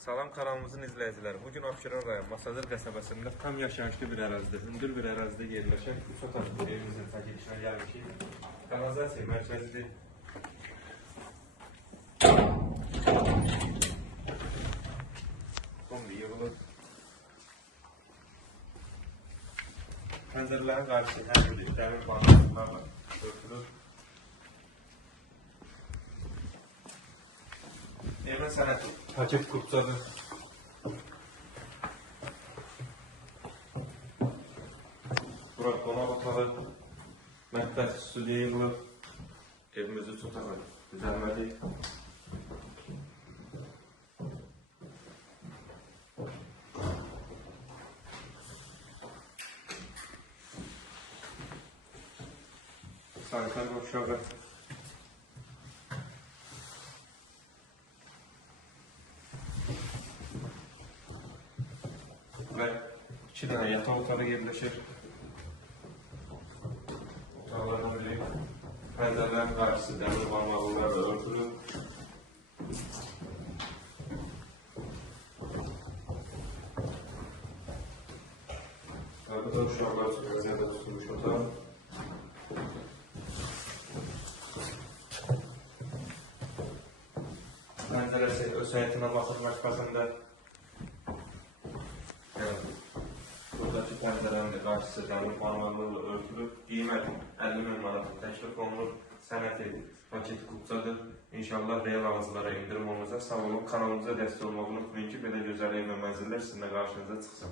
Salam kanalımızın izləyiciləri. Bugün Abşeron rayon Masazır qəsəbəsində tam yaşayışlı bir ərazidə, hündür bir ərazidə yerləşən 3 otaqlı evimizin çəkilişinə gəlmişik. Kanalizasiya mərkəzidir. Kombi yığılır. Pəncərələrin qarşısı hər biri dəmir bağlantılarla örtülür. Evin sənəti paket kurtsadır. Bura qonaq otağı, mətbəx stüdiya yığılır. Evimizi çox düzəlmədik. Sanitar qovşağı. Ve 2 tane yataq otağı yerləşir. Otaqlardan biri pəncərələrin qarşısı dəmir barmaqlarla örtülür. Bu da uşaqlar üçün nəzərdə tutulmuş otaq. Pəncərəsi öz həyətinə baxır məşqasında. Buradakı pəncərənin qarşısı dəmir barmaqlarla örtülür. Qiymət 50.000 manat təklif olunur. Sənəti paket kupçadır. İnşallah real alıcılara indirim olacaq. Sağ olun. Kanalımıza dəstək olmağı unutmayın ki, belə gözəl ev və mənzillər sizinlə qarşınıza çıxsın.